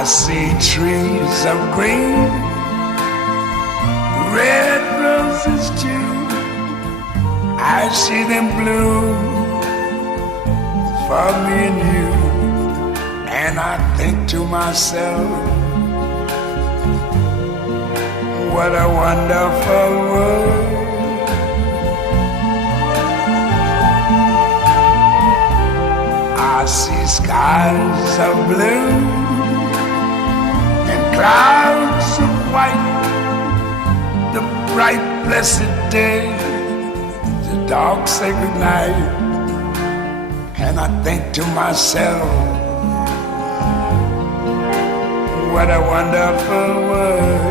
I see trees of green, red roses too. I see them bloom for me and you. And I think to myself, what a wonderful world. I see skies of blue and clouds of white, the bright blessed day, the dark sacred night. And I think to myself, what a wonderful world.